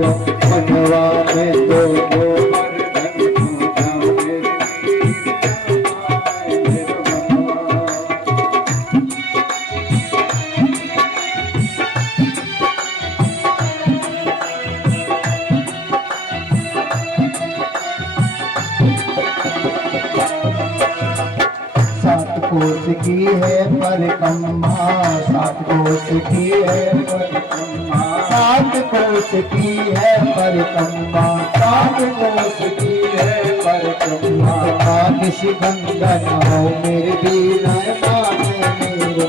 मेरो मनवा में तो कोस की है परिक्रमा, 7 कोस की है परिक्रमा, 7 कोस की है परिक्रमा, 7 कोस की है परिक्रमा। आदिश बंदन हो मेरे बीना माने मेरो